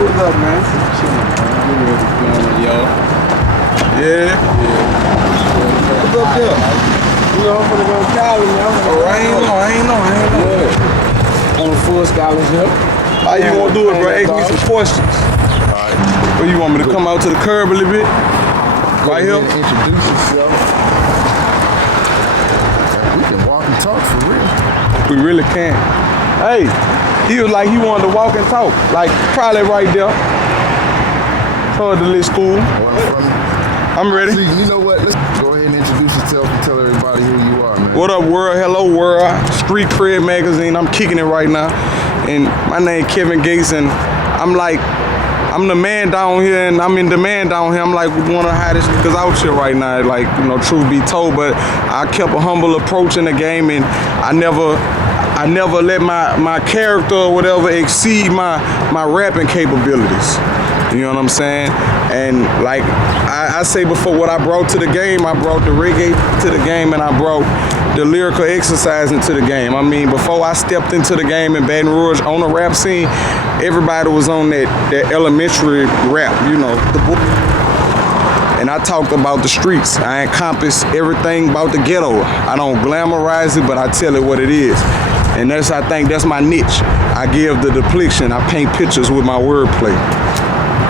What's up, man? Yo. Yeah. What's up there? You know, I'm gonna go to college, man. Oh, I ain't know. Yeah. On a full scholarship. How you gonna do it, bro? Ask me some questions. Alright. Where you want me to come out to the curb a little bit? Right here? Introduce yourself. We can walk and talk for real. We really can. Hey, he was like he wanted to walk and talk. Like, probably right there. Toward the little school. I'm ready. See, you know what? Let's go ahead and introduce yourself and tell everybody who you are, man. What up, world? Hello, world. Street.Credit magazine. I'm kicking it right now. And my name Kevin Gates, and I'm the man down here, and I'm in demand down here. I'm like one of the hottest niggas out here right now, like, you know, truth be told. But I kept a humble approach in the game, and I never let my character or whatever exceed my rapping capabilities. You know what I'm saying? And like I say before, what I brought to the game, I brought the reggae to the game, and I brought the lyrical exercise into the game. I mean, before I stepped into the game in Baton Rouge on the rap scene, everybody was on that elementary rap, you know, and I talked about the streets. I encompass everything about the ghetto. I don't glamorize it, but I tell it what it is. And I think that's my niche. I give the depiction. I paint pictures with my wordplay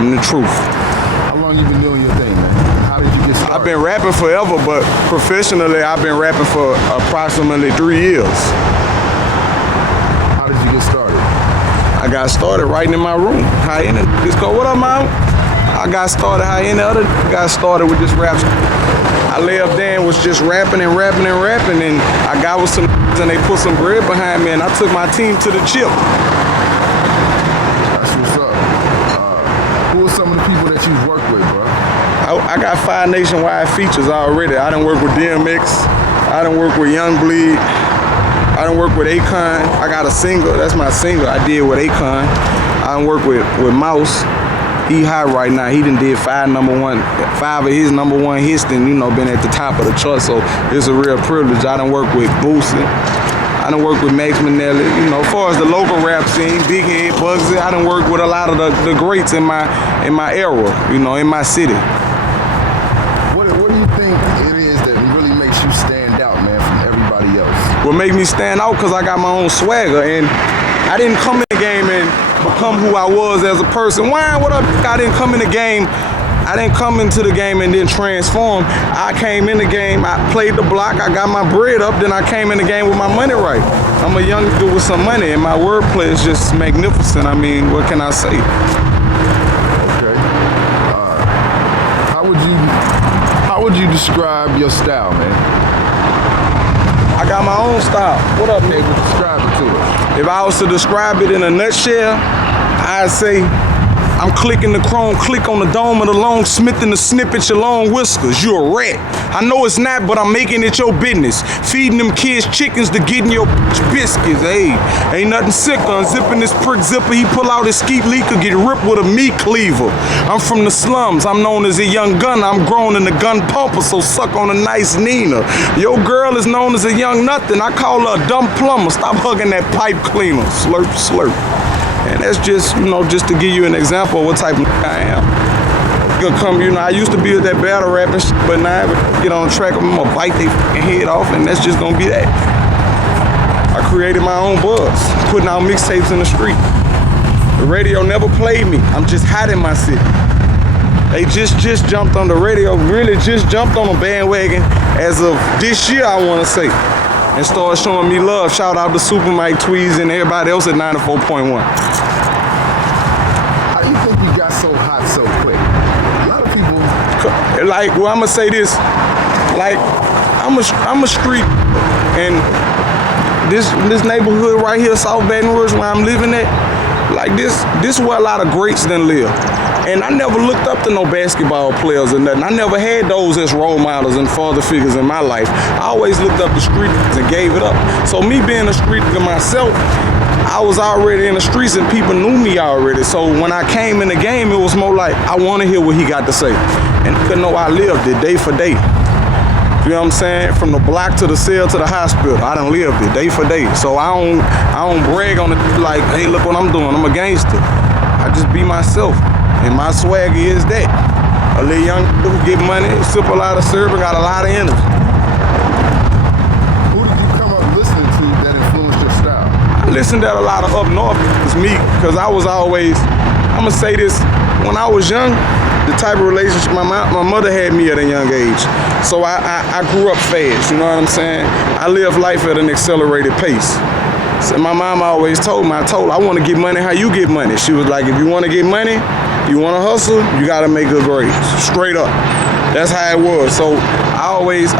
and the truth. How long you been doing your thing, man? How did you get started? I've been rapping forever, but professionally, I've been rapping for approximately 3 years. How did you get started? I got started writing in my room. How in it? Just go, what up, mom? I got started how any other got started with this rap. I lay up there and was just rapping, and I got with some and they put some bread behind me, and I took my team to the chip. That's what's up. Who are some of the people that you've worked with, bro? I got 5 nationwide features already. I done worked with DMX. I done worked with Young Bleed. I done worked with Akon. I got a single. That's my single I did with Akon. I done worked with Mouse. He hot right now. He done did 5 of his #1 hits, and, you know, been at the top of the chart. So it's a real privilege. I done worked with Boosie. I done worked with Max Minnelli. You know, as far as the local rap scene, Big Head, Bugsy, I done worked with a lot of the greats in my era. You know, in my city. What do you think it is that really makes you stand out, man, from everybody else? What made me stand out? Because I got my own swagger, and I didn't come in the game and become who I was as a person. Why? What up? I didn't come in the game. I didn't come into the game and then transform. I came in the game, I played the block, I got my bread up, then I came in the game with my money right. I'm a young dude with some money, and my wordplay is just magnificent. I mean, what can I say? Okay. How would you describe your style, man? I got my own style. What up, nigga? Describe it to us. If I was to describe it in a nutshell, I'd say I'm clicking the chrome, click on the dome of the long smith and the snippet your long whiskers. You a rat. I know it's not, but I'm making it your business. Feeding them kids chickens to getting your biscuits. Hey, ain't nothing sicker. Unzipping this prick zipper, he pull out his skeet leaker, get ripped with a meat cleaver. I'm from the slums. I'm known as a young gunner. I'm grown in the gun pumper, so suck on a nice Nina. Your girl is known as a young nothing. I call her a dumb plumber. Stop hugging that pipe cleaner. Slurp, slurp. And that's just, you know, just to give you an example of what type of I am. You know, I used to be with that battle rapping shit, but now I get on the track, I'm gonna bite their head off, and that's just gonna be that. I created my own buzz, putting out mixtapes in the street. The radio never played me. I'm just hot in my city. They just jumped on the radio, really just jumped on a bandwagon as of this year, I wanna say, and started showing me love. Shout out to Super Mike Tweez and everybody else at 94.1. How do you think you got so hot so quick? A lot of people... Like, well, I'm gonna say this. Like, I'm a street, and this neighborhood right here, South Baton Rouge, where I'm living at, like this is where a lot of greats done live. And I never looked up to no basketball players or nothing. I never had those as role models and father figures in my life. I always looked up to street and gave it up. So me being a street nigga myself, I was already in the streets and people knew me already. So when I came in the game, it was more like, I want to hear what he got to say. And you know I lived it day for day. You know what I'm saying? From the block to the cell to the hospital, I done lived it day for day. So I don't brag on it like, hey, look what I'm doing. I'm a gangster. I I just be myself. And my swagger is that. A little young who get money, sip a lot of syrup, and got a lot of energy. Who did you come up listening to that influenced your style? I listened to a lot of up north. It's me, because I was always, I'm gonna say this, when I was young, the type of relationship my mother had me at a young age. So I grew up fast, you know what I'm saying? I live life at an accelerated pace. So my mom always told me, I want to get money how you get money. She was like, if you want to get money, you want to hustle, you got to make good grades, straight up. That's how it was. So I always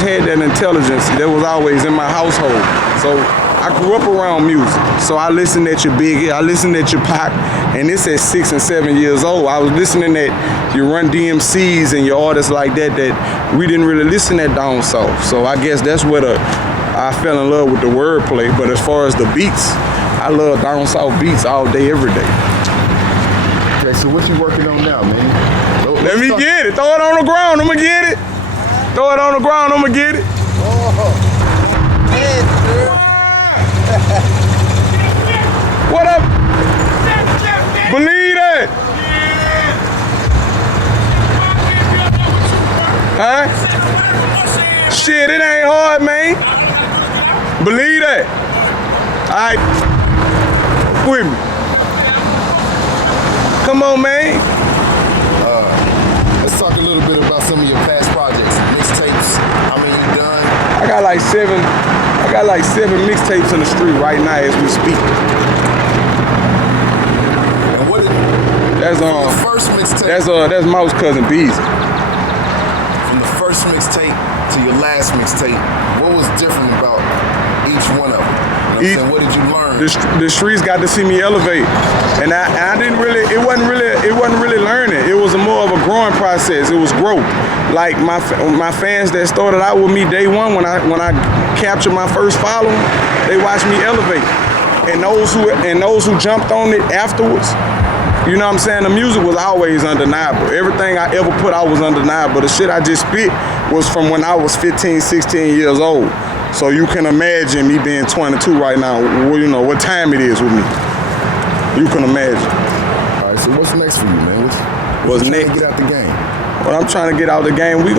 had that intelligence that was always in my household. So I grew up around music. So I listened at your Biggie, I listened at your Pac, and this at 6 and 7 years old. I was listening at your Run DMCs and your artists like that we didn't really listen at down south. So I guess that's where I fell in love with the wordplay. But as far as the beats, I love down south beats all day, every day. Okay, so what you working on now, man? Let me get it. Throw it on the ground, I'ma get it. Throw it on the ground, I'ma get it. What up? Believe that. Huh? Shit, it ain't hard, man. Believe that. All right. With me. Come on, man. Let's talk a little bit about some of your past projects, mixtapes. How many you done? I got like seven mixtapes in the street right now as we speak. And what did That's the first mixtape? That's Mouse cousin Beezy. From the first mixtape to your last mixtape, what was different about each one of them? You know what did you learn? The streets got to see me elevate, and I didn't really. It wasn't really learning. It was more of a growing process. It was growth. Like my fans that started out with me day one, when I captured my first following, they watched me elevate, and those who jumped on it afterwards. You know what I'm saying? The music was always undeniable. Everything I ever put out was undeniable. The shit I just spit was from when I was 15, 16 years old. So you can imagine me being 22 right now, you know, what time it is with me. You can imagine. All right, so what's next for you, man? What's next? Get out the game. What I'm trying to get out the game, we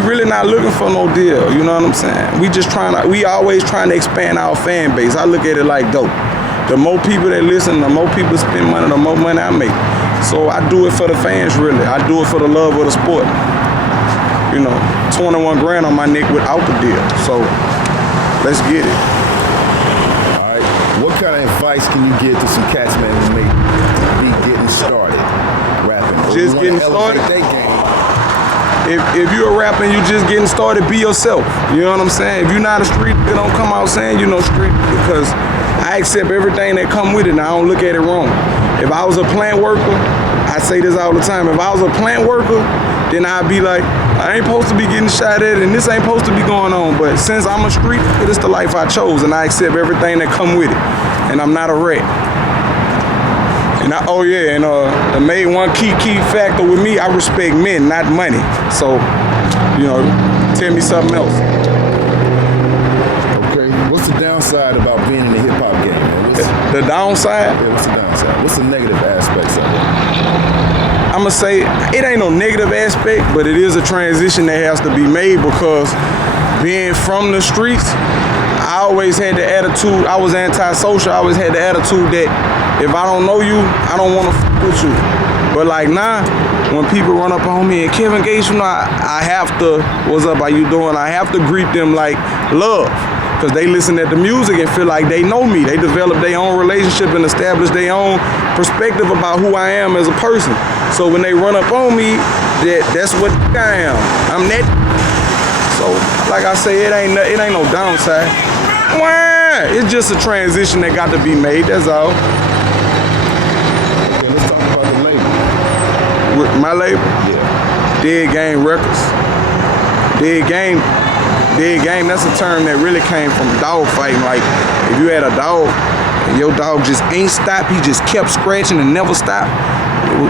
really not looking for no deal, you know what I'm saying? We always trying to expand our fan base. I look at it like dope. The more people that listen, the more people spend money, the more money I make. So I do it for the fans, really. I do it for the love of the sport. You know, 21 grand on my neck without the deal. So let's get it. All right. What kind of advice can you give to some cats, man, who may be getting started rapping? Just getting started? If you're a rapper and you just getting started, be yourself. You know what I'm saying? If you're not a street, you don't come out saying you know street, because I accept everything that come with it and I don't look at it wrong. If I was a plant worker, I say this all the time, if I was a plant worker, then I'd be like, I ain't supposed to be getting shot at and this ain't supposed to be going on. But since I'm a street, it's the life I chose and I accept everything that come with it. And I'm not a rat. And the main one key factor with me, I respect men, not money. So, you know, tell me something else. Okay, what's the downside about being in the hip hop game, man? The downside? Yeah, what's the downside? What's the negative aspects of it? I'ma say it ain't no negative aspect, but it is a transition that has to be made, because being from the streets, I always had the attitude, I was antisocial, I always had the attitude that if I don't know you, I don't want to f with you. But like now, when people run up on me and Kevin Gates, you know, I have to, what's up, how you doing? I have to greet them like love, because they listen to the music and feel like they know me. They develop their own relationship and establish their own perspective about who I am as a person. So when they run up on me, that's what I am. I'm that. So like I say, it ain't no downside. It's just a transition that got to be made, that's all. Okay, let's talk about the label. With my label? Yeah. Dead Game Records. Dead game, that's a term that really came from dog fighting. Like, if you had a dog and your dog just ain't stopped, he just kept scratching and never stopped,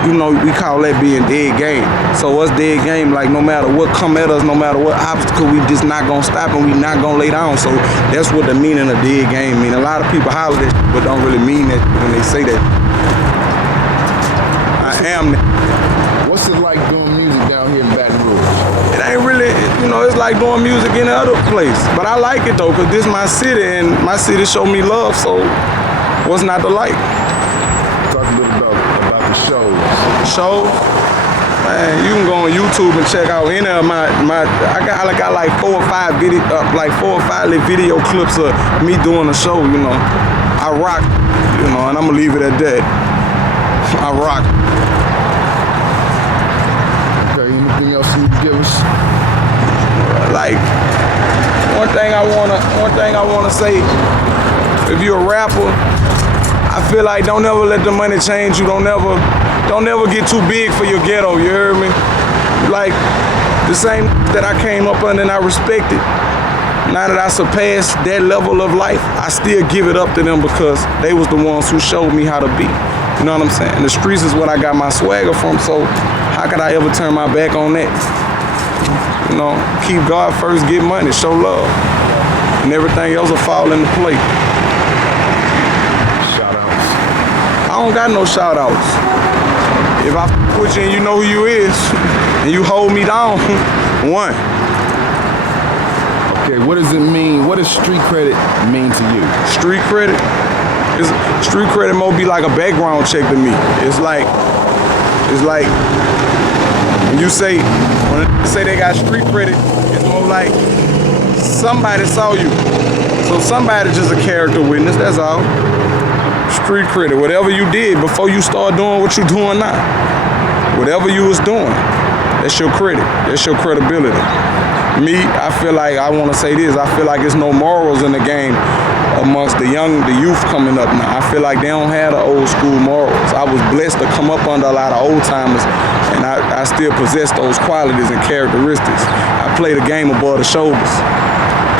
you know, we call that being dead game. So what's dead game? Like, no matter what come at us, no matter what obstacle, we just not gonna stop and we not gonna lay down. So that's what the meaning of dead game mean. A lot of people holler that, but don't really mean that when they say that. I am that. What's it like doing music down here in Baton Rouge? It ain't really, you know, it's like doing music in other place. But I like it though, cause this my city and my city show me love, so what's not to like? Talk a little about the shows. Show? Man, you can go on YouTube and check out any of my I got like 4 or 5 little video clips of me doing a show, you know. I rock, you know, and I'm gonna leave it at that. I rock. Okay, anything else you can give us? Like one thing I wanna say, if you're a rapper, I feel like don't ever let the money change you. Don't ever get too big for your ghetto, you heard me? Like the same that I came up under and I respected. Now that I surpassed that level of life, I still give it up to them because they was the ones who showed me how to be. You know what I'm saying? And the streets is what I got my swagger from, so how could I ever turn my back on that? You know, keep God first, get money, show love. And everything else will fall into place. Shout outs. I don't got no shout outs. If I with you and you know who you is, and you hold me down, one. Okay, what does it mean? What does street credit mean to you? Street credit? Street credit more be like a background check to me. It's like when you say they got street credit, it's more like somebody saw you. So somebody just a character witness, that's all. Street credit, whatever you did before you start doing what you're doing now. Whatever you was doing, that's your credit, that's your credibility. Me, I feel like, I want to say this, I feel like there's no morals in the game amongst the youth coming up now. I feel like they don't have the old school morals. I was blessed to come up under a lot of old timers, and I still possess those qualities and characteristics. I play the game above the shoulders.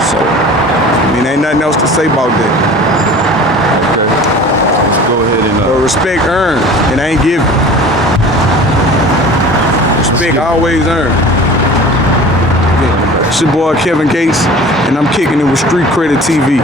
So, I mean, ain't nothing else to say about that. Okay, let's go ahead and... But respect earned, it ain't given. Respect always earned. It's your boy Kevin Gates, and I'm kicking it with Street Credit TV.